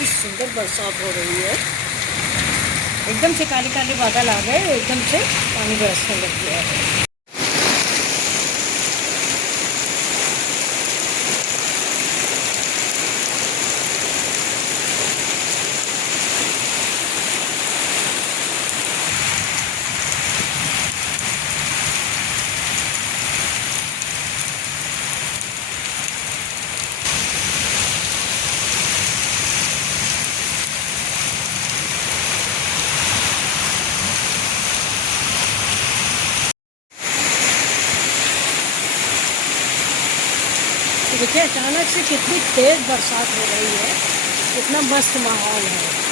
कितनी सुंदर बरसात हो रही है। एकदम से काले काले बादल आ गए, एकदम से पानी बरसने लग गया है। तो देखिए अचानक से कितनी तेज़ बरसात हो रही है, कितना मस्त माहौल है।